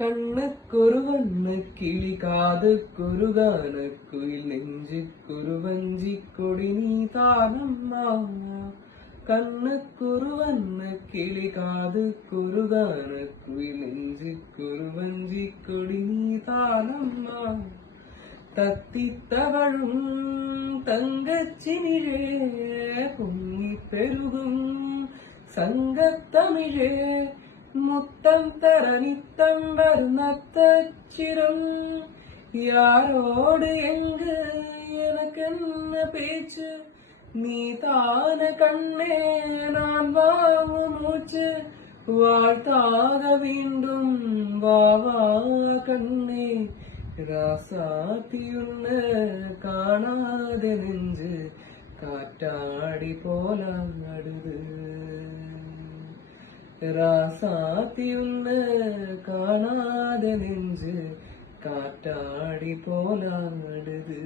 കണ്ണുക്കൊരുവന്ന് കിളി കാതുക്കൊരുകാനക്കുയിൽ നെഞ്ചുക്കൊരുവഞ്ചിക്കൊടി നീ താനമ്മ കണ്ണുക്കൊരുവന്ന് കിളി കാതുക്കൊരുകാനക്കുയിൽ നെഞ്ചുക്കൊരുവഞ്ചിക്കൊടി നീ താനമ്മ തത്തിത്തവഴും തങ്കച്ചിനിഴേ പൊങ്ങിപ്പെരുകും സംഘത്തമിഴേ മുത്തം തരനിത്തം വരുന്നത്തച്ചിരം யாரோடு எங்கு எனக்கு என்ன பேச்சு நீ தான கண்ணே நான் வாங்கும் மூச்சு வாழ்த்தாக வேண்டும் வாவா கண்ணே ராசாத்தியுன்ன காணாத நெஞ்சு காറ്റാടി പോലാടുത് രാസാത്തിയുന്ന് കാണാതെ നെഞ്ച് കാറ്റാടി പോലാടുത്